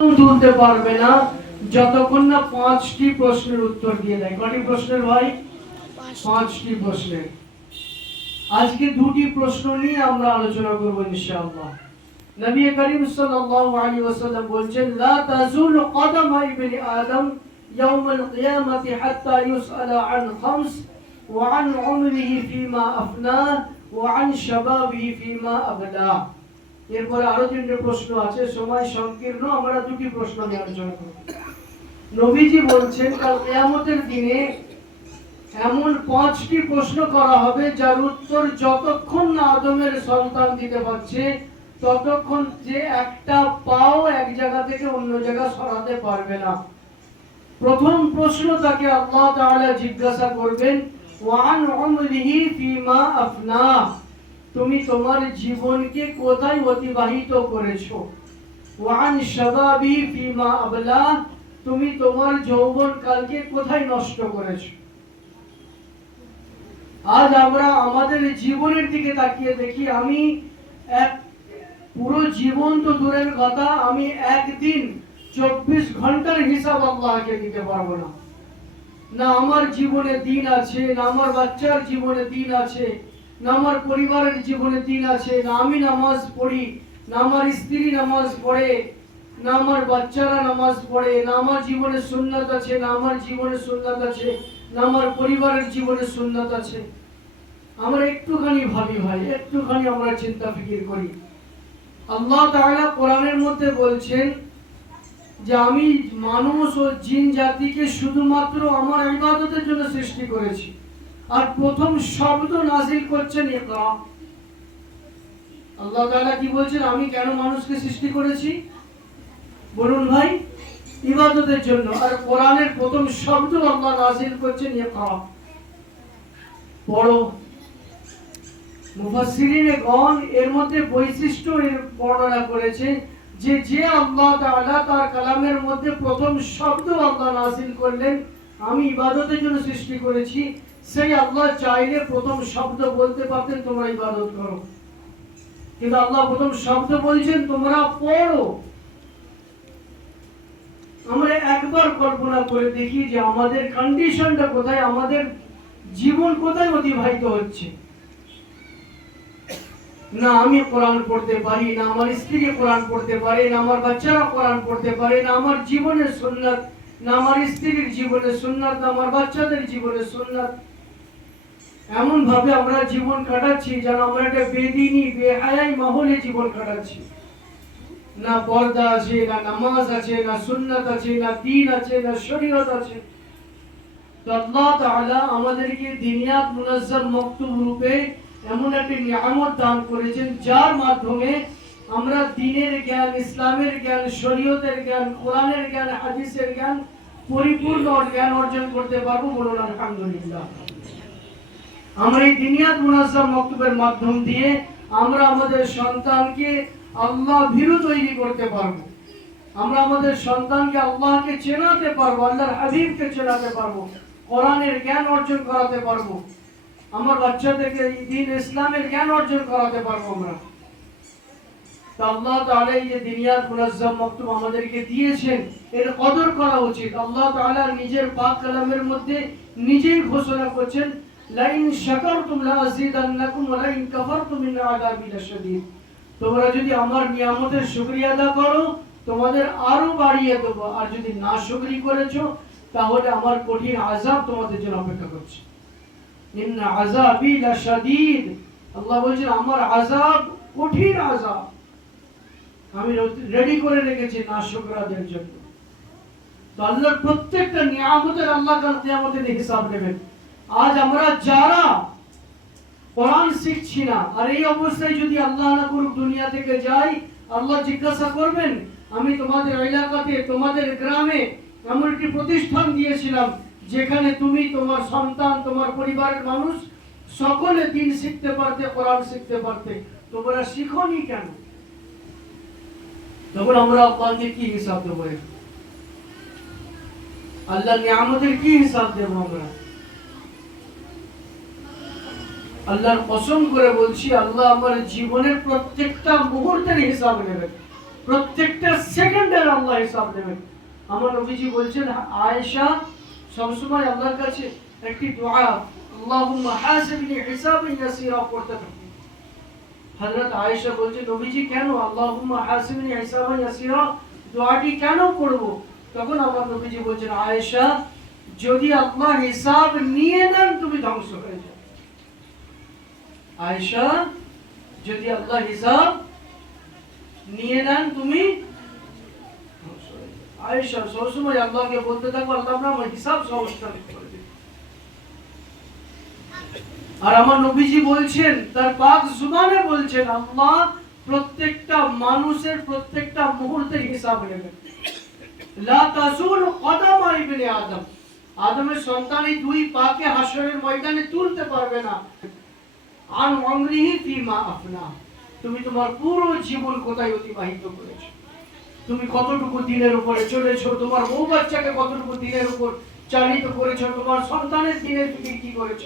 তুলতে পারবে না যতক্ষণ না পাঁচটি প্রশ্নের উত্তর দিয়ে দেয় কটি প্রশ্নের ভাই পাঁচটি প্রশ্নের আজকে দুটি প্রশ্ন নিয়ে আমরা আলোচনা করব ইনশাআল্লাহ নবী করিম সাল্লাল্লাহু আলাইহি ওয়াসাল্লাম বলছেন লা তাজুল কদম ইবনি আদম يوم القيامة حتى يسأل عن خمس وعن عمره فيما أفناه وعن شبابه فيما أبلاه এরপরে আরও তিনটে প্রশ্ন আছে। সময় সংকীর্ণ, আমরা দুটি প্রশ্ন নিয়ে আলোচনা করব নবীজি বলছেন, কাল কিয়ামতের দিনে এমন পাঁচটি প্রশ্ন করা হবে, যার উত্তর যতক্ষণ না আদমের সন্তান দিতে পারছে, ততক্ষণ যে একটা পাও এক জায়গা থেকে অন্য জায়গা সরাতে পারবে না। প্রথম প্রশ্ন তাকে আল্লাহ তাআলা জিজ্ঞাসা করবেন, ওয়ান ফিমা আফনা। তুমি তোমার জীবনকে কোথায় অতিবাহিত করেছ? ওয়ান শাবাবি ফিমা আবলা, তুমি তোমার যৌবন কালকে কোথায় নষ্ট করেছ? আজ আমরা আমাদের জীবনের দিকে তাকিয়ে দেখি, আমি এক, পুরো জীবন তো দূরের কথা, আমি একদিন চব্বিশ ঘণ্টার হিসাব আল্লাহকে দিতে পারব না। না আমার জীবনে দিন আছে, না আমার বাচ্চার জীবনে দিন আছে না আমার পরিবারের জীবনে দিন আছে, না আমি নামাজ পড়ি, না আমার স্ত্রী নামাজ পড়ে, না আমার বাচ্চারা নামাজ পড়ে, না আমার জীবনে সুন্নাত আছে, না আমার জীবনে সুন্নাত আছে, না আমার পরিবারের জীবনে সুন্নাত আছে। আমরা একটুখানি ভাবি ভাই, একটুখানি আমরা চিন্তা ফিকির করি। আল্লাহ তাআলা কোরআনের মধ্যে বলছেন যে আমি মানুষ ও জিন জাতিকে শুধুমাত্র আমার ইবাদতের জন্য সৃষ্টি করেছি। আর প্রথম শব্দ নাজিল করছেন আল্লাহ তাআলা কি বলছেন? আমি কেন মানুষকে সৃষ্টি করেছি? বলুন ভাই, ইবাদতের জন্য। আর কোরআনের প্রথম শব্দ আল্লাহ নাজিল করছেন গণ এর মধ্যে বৈশিষ্ট্য এর বর্ণনা করেছে যে যে আল্লাহ তার কালামের মধ্যে প্রথম শব্দ আল্লাহ নাজিল করলেন, আমি ইবাদতের জন্য সৃষ্টি করেছি সেই আল্লাহ চাইলে প্রথম শব্দ বলতে পারতেন, তোমরা ইবাদত করো। কিন্তু আল্লাহ প্রথম শব্দ বলছেন, তোমরা পড়ো। আমরা একবার কল্পনা করে দেখি যে আমাদের কন্ডিশনটা কোথায়, আমাদের জীবন কোথায় অতিবাহিত হচ্ছে। না আমি কোরআন পড়তে পারি, না আমার স্ত্রী কোরআন পড়তে পারে, না আমার বাচ্চারা কোরআন পড়তে পারে, না আমার জীবনের সুন্নাত, না আমার স্ত্রীর জীবনের সুন্নাত, না আমার বাচ্চাদের জীবনের সুন্নাত। এমন ভাবে আমরা জীবন কাটাচ্ছি যেন আমরা একটা বেদিনী, বেহায়াই মহলে জীবন কাটাচ্ছি। না পর্দা আছে, না নামাজ আছে, না সুন্নাত আছে, না দিন আছে, না শরীয়ত আছে। আমাদেরকে দিনিয়াত রূপে এমন একটি নিয়ামত দান করেছেন, যার মাধ্যমে আমরা দিনের জ্ঞান, ইসলামের জ্ঞান, শরীয়তের জ্ঞান, কোরআনের জ্ঞান, হাদিসের জ্ঞান, পরিপূর্ণ জ্ঞান অর্জন করতে পারব বলুন, আলহামদুলিল্লাহ। আমরা এই দিনিয়াত মুনাজ্জাম মকতুবের মাধ্যম দিয়ে আমরা আমাদের সন্তানকে আল্লাহ ভীরু তৈরি করতে পারব। আমরা আমাদের সন্তানকে আল্লাহকে চেনাতে পারব, আল্লাহর হাবিবকে চেনাতে পারব, কোরআনের জ্ঞান অর্জন করাতে পারব। আমার বাচ্চাদেরকে দিন ইসলামের জ্ঞান অর্জন করাতে পারব আমরা। তো আল্লাহ তাআলা এই যে দিনিয়াত মুনাজ্জাম মকতুব আমাদেরকে দিয়েছেন, এর কদর করা উচিত। আল্লাহ তাআলা নিজের পাক কালামের মধ্যে নিজেই ঘোষণা করছেন লাইন শাকারতুম লাযিদান্নাকুম ওয়া লাইন কাফারতুম ইন আযাবি লাশাদীদ। তোমরা যদি আমার নিয়ামতের শুকরিয়া আদা করো, তোমাদের আরও বাড়িয়ে দেবো। আর যদি না শুকরি করেছ, তাহলে আমার কঠিন আযাব তোমাদের জন্য অপেক্ষা করছে। ইন আযাবি লাশাদীদ। আল্লাহ বলছেন, আমার আযাব কঠিন আযাব। আমি রেডি করে রেখেছি না শুকরাদের জন্য। তো আল্লাহর প্রত্যেকটা নিয়ামতের আল্লাহ কাল কিয়ামতের হিসাব নেবেন। আজ আমরা যারা কোরআন শিখছি না আর এই অবস্থায় যদি আল্লাহ না করুক দুনিয়া থেকে যাই, আল্লাহ জিজ্ঞাসা করবেন, আমি তোমাদের এলাকাতে, তোমাদের গ্রামে এমন একটি প্রতিষ্ঠান দিয়েছিলাম, যেখানে তুমি তোমার সন্তান, তোমার পরিবারের মানুষ সকলে দিন শিখতে পারতে, কোরআন শিখতে পারতে। তোমরা শিখনি কেন? তখন আমরা আল্লাহকে কি হিসাব দেবো? আল্লাহ নিয়ামতের কি হিসাব দেবো আমরা? আল্লাহর কসম করে বলছি, আল্লাহ আমার জীবনের প্রত্যেকটা মুহূর্তের হিসাব নেবেন। প্রত্যেকটা সেকেন্ডের আল্লাহ হিসাব দেবেন আমার নবীজি বলছেন, আয়েশা, সবসময় আল্লাহর কাছে একটি দোয়া, আল্লাহুম্মা হাসিবনি হিসাবান ইয়াসীরা পড়তে থাকেন হযরত আয়েশা বলছে, নবীজি, কেন আল্লাহুম্মা হাসিবনি হিসাবান ইয়াসীরা দোয়াটি কেন পড়ব তখন আমার নবীজি বলছেন, আয়েশা, যদি আল্লাহ হিসাব নিয়ে নেন, তুমি ধ্বংস হয়ে যাবে। আয়েশা, যদি আল্লাহ হিসাব নিয়ে নেন তুমি। আয়েশা, সবসময় আল্লাহকে বলতে থাকো, আল্লাহ আমার হিসাব আর আমার নবীজি বলছেন, তার পাক জুবানে বলছেন, আল্লাহ প্রত্যেকটা মানুষের প্রত্যেকটা মুহূর্তের হিসাব নেবেন লা তাজুল কদামা আদম। আদমের সন্তান এই দুই পাকে হাসরের ময়দানে তুলতে পারবে না। তুমি তোমার পুরো জীবন কোথায় অতিবাহিত করেছ? তুমি কতটুকু দিনের উপরে চলেছো? তোমার বউ বাচ্চাকে কতটুকু দিনের উপর চালিত করেছ? তোমার সন্তানের দিনের কি করেছ?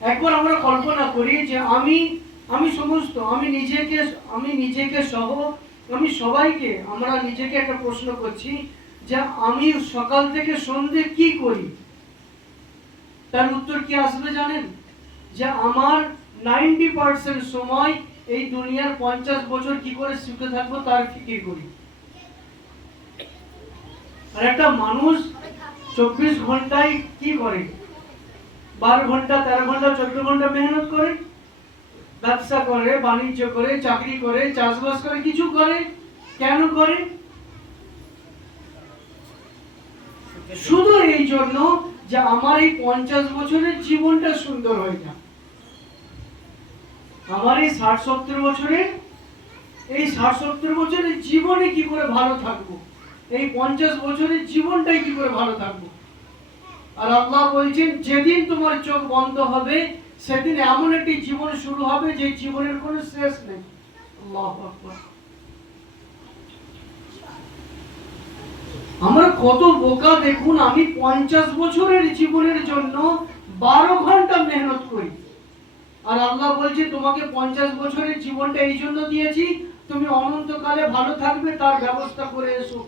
একবার আমরা কল্পনা করি যে আমি আমি সমস্ত, আমি নিজেকে আমি নিজেকে সহ, আমি সবাইকে, আমরা নিজেকে একটা প্রশ্ন করছি যে আমি সকাল থেকে সন্ধে কি করি? তার উত্তর কি আসবে জানেন? যে আমার নাইনটি পার্সেন্ট সময় এই দুনিয়ার পঞ্চাশ বছর কি করে সুখে থাকব তার ফিকির করি। আর একটা মানুষ চব্বিশ ঘন্টায় কি করে? বারো ঘণ্টা, তেরো ঘণ্টা, চোদ্দ ঘণ্টা মেহনত করে, ব্যবসা করে, বাণিজ্য করে, চাকরি করে, চাষবাস করে, কিছু করে, কেন করে? শুধু এই জন্য যে আমার এই পঞ্চাশ বছরের জীবনটা সুন্দর হয়ে যাক আমার এই ষাট সত্তর বছরের এই ষাট সত্তর বছরের জীবনে কি করে ভালো থাকব? এই পঞ্চাশ বছরের জীবনটাই কি করে ভালো থাকব? আর আল্লাহ বলছেন, যেদিন তোমার চোখ বন্ধ হবে, সেদিন এমন একটি জীবন শুরু হবে যে জীবনের কোনো শেষ নেই। আমরা কত বোকা দেখুন, আমি পঞ্চাশ বছরের জীবনের জন্য বারো ঘণ্টা মেহনত করি। আর আল্লাহ বলছে, তোমাকে পঞ্চাশ বছরের জীবনটা এই জন্য দিয়েছি, তুমি অনন্তকালে ভালো থাকবে, তার ব্যবস্থা করে এসো।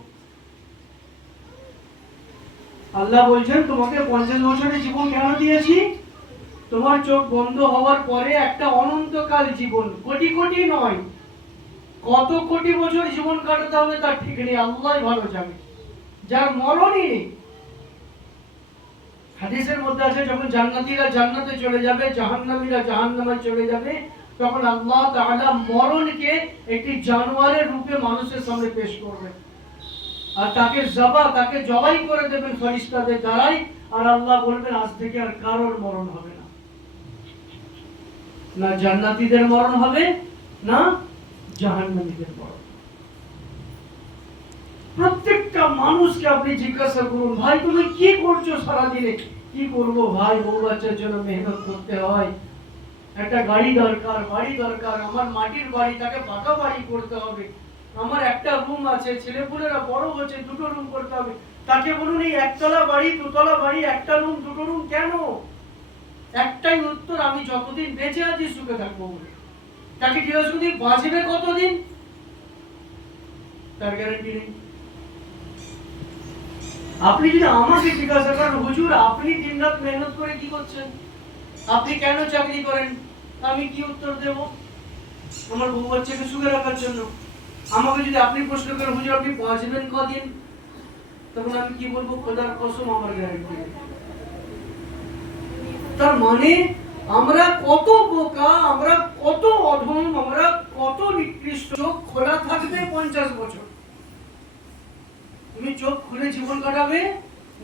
আল্লাহ বলছেন, তোমাকে পঞ্চাশ বছরের জীবন কেন দিয়েছি? তোমার চোখ বন্ধ হওয়ার পরে একটা অনন্তকাল জীবন, কোটি কোটি নয়, কত কোটি বছর জীবন কাটাতে হবে তার ঠিক নেই আল্লাহ ভালো যাবে যার মরণই নেই হাদিসের মধ্যে আছে, যখন জান্নাতীরা জান্নাতে চলে যাবে, জাহান্নামীরা জাহান্নামে চলে যাবে, তখন আল্লাহ তাআলা মরণকে একটি জানোয়ারের রূপে মানুষের সামনে পেশ করবে। আর তাকে জবা, তাকে জবাই করে দেবেন ফরিস্তাদের দ্বারাই, আর আল্লাহ বলবেন, আজ থেকে আর কারোর মরণ হবে না। না জান্নাতীদের মরণ হবে, না জাহান্নামীদের মরণ। প্রত্যেকটা মানুষকে আপনি জিজ্ঞাসা করুন, ভাই, তুমি কি করছ সারাদিনে? কি করব ভাই? বউ বাচ্চার জন্য মেহনত করতে হয়। একটা গাড়ি দরকার, বাড়ি দরকার। আমার মাটির বাড়ি, তাকে পাকা বাড়ি করতে হবে। আমার একটা রুম আছে ছেলেপুলেরা বড় হচ্ছে, দুটো রুম করতে হবে। তাকে বলুন, এই একতলা বাড়ি, দুতলা বাড়ি, একটা রুম দুটো রুম কেন? একটাই উত্তর, আমি যতদিন বেঁচে আছি, সুখে থাকব বলে। তাকে জিজ্ঞাসা করি বাঁচবে কতদিন? তার গ্যারান্টি নেই। আপনি যদি আমাকে জিজ্ঞাসা করেন, হুজুর, আপনি দিন রাত মেহনত করে কি করছেন? আপনি কেন চাকরি করেন? আমি কি উত্তর দেব? আমার বউ বাচ্চাকে সুখে রাখার জন্য। আমাকে যদি আপনি প্রশ্ন করেন, হুজুর, আপনি বাঁচবেন কদিন? তখন আমি কি বলব? খোদার কসম আমার গ্যারান্টি তার মানে আমরা কত বোকা, আমরা কত অধম, আমরা কত নিকৃষ্ট খোলা থাকবে পঞ্চাশ বছর। তুমি চোখ খুলে জীবন কাটাবে,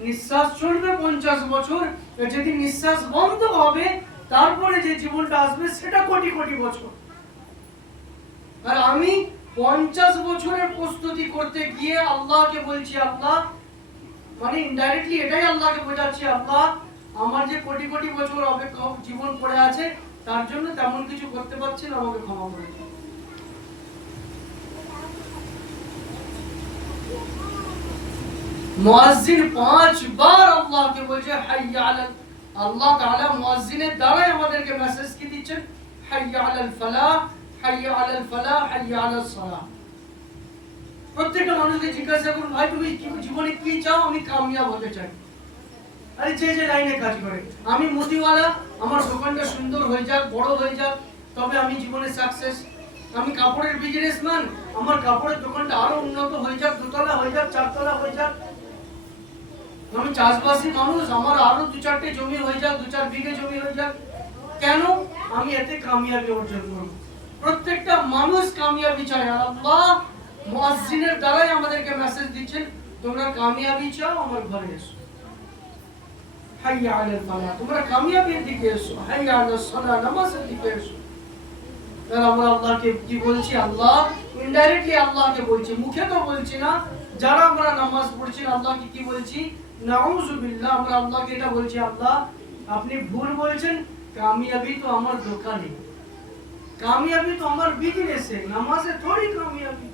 নিঃশ্বাস চলবে পঞ্চাশ বছর যদি নিঃশ্বাস বন্ধ হবে, তারপরে যে জীবনটা আসবে সেটা কোটি কোটি বছর। আর আমি পঞ্চাশ বছরের প্রস্তুতি করতে গিয়ে আল্লাহকে বলছি, আল্লাহ মানে ইনডাইরেক্টলি এটাই আল্লাহকে বোঝাচ্ছি, আল্লাহ, আমার যে কোটি কোটি বছর অপেক্ষা জীবন পড়ে আছে, তার জন্য তেমন কিছু করতে পারছি না আমাকে ক্ষমা করে মুয়াজ্জিন পাঁচবার আল্লাহকে বলছে, হাইয়া আলাল আল্লাহ তাআলা মুয়াজ্জিনের দ্বারাই আমাদেরকে মেসেজ কি দিচ্ছেন? হাইয়া আলাল ফালাহ হাইয়া আলাল ফালাহ হাইয়া আলাল সালাহ প্রত্যেকটা মানুষকে জিজ্ঞাসা করুন, ভাই, তুমি কি জীবনে কি চাও? আমি কামিয়াব হতে চাই। আরে যে যে লাইনে কাজ করে, আমি মুদিওয়ালা, আমার দোকানটা সুন্দর হয়ে যাক, বড় হয়ে যাক, তবে আমি জীবনে সাকসেস আমি কাপড়ের বিজনেসম্যান আমার কাপড়ের দোকানটা আরও উন্নত হয়ে যাক, দোতলা হয়ে যাক, চারতলা হয়ে যাক আমি চাষবাসী মানুষ, আমার আরও দু চারটে জমি হয়ে যাক, দু চার বিঘে জমি হয়ে যাক, কেন আমি এতে কামিয়াবি অর্জন করব? প্রত্যেকটা মানুষ কামিয়াবি চায়। আল্লাহ মুয়াজ্জিনের দ্বারাই আমাদেরকে মেসেজ দিচ্ছেন, তোমরা কামিয়াবি চাও, আমার ঘরে এসো। দিকে এসো। হাইয়া দিকে এসো। তাহলে আমরা আল্লাহকে কি বলছি? আল্লাহ ইনডাইরেক্টলি আল্লাহকে বলছি। মুখে তো বলছি না যারা আমরা নামাজ পড়ছি, আল্লাহকে কি বলছি? নাউজুবিল্লাহ আমরা আল্লাহকে এটা বলছি, আল্লাহ, আপনি ভুল বলছেন, কামিয়াবি তো আমার দোকানে। কামিয়াবি তো আমার বিজনেসে, নামাজে থোড়ি কামিয়াবি।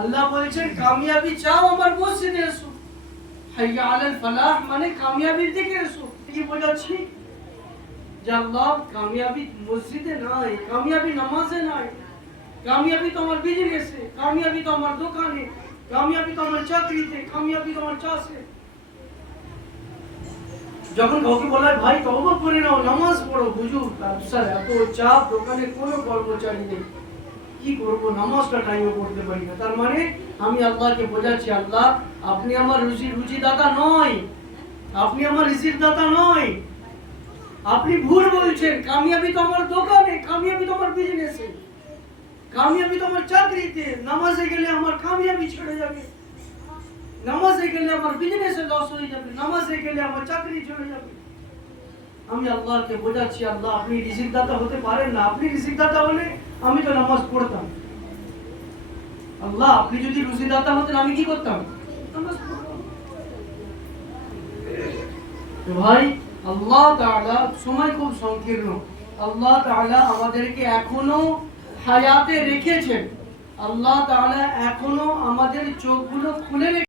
আল্লাহ বলছেন, কামিয়াবি চাও আমার মসজিদে এসো। হাইয়া আলাল ফালাহ মানে কামিয়াবির দিকে এসো। কি বোঝাচ্ছি? যে আল্লাহ, কামিয়াবি মসজিদে নাই, কামিয়াবি নামাজে নাই। কামিয়াবি তো আমার বিজনেসে কামিয়াবি তো আমার দোকানে, কামিয়াবি তো আমার চাকরিতে, কামিয়াবি তো আমার চাষে। যখন কাউকে বলা ভাই তবা করে নাও, নামাজ পড়ো বুঝু ব্যবসার এত চাপ, দোকানে কোনো কর্মচারী নেই। কি করব? নামাজটা টাইমে পড়তে পারি না। তার মানে আমি আল্লাহকে বোঝাচ্ছি, আল্লাহ, আপনি আমার রুজি রুজি দাতা নয়। আপনি আমার রিজির দাতা নয়। আপনি ভুল বলছেন। কামিয়াবি তো আমার দোকানে, কামিয়াবি তো আমার বিজনেসে কামিয়াবি তো আমার চাকরিতে, নামাজে গেলে আমার কামিয়াবি ছেড়ে যাবে। নামাজে গেলে আমার বিজনেসে লস হয়ে যাবে, নামাজে গেলে আমার চাকরি চলে যাবে। আমি আল্লাহকে বোঝাচ্ছি, আল্লাহ, আপনি রিজিক দাতা হতে পারেন না। আপনি রিজিক দাতা হলে আমি তো নামাজ পড়তাম। আল্লাহ, আপনি যদি রুজি দাতা হতেন, আমি কি করতাম? নামাজ ভাই, আল্লাহ তাআলা সময় খুব সংকীর্ণ। আল্লাহ তাআলা আমাদেরকে এখনও হায়াতে রেখেছেন। আল্লাহ তাহলে এখনও আমাদের চোখগুলো খুলে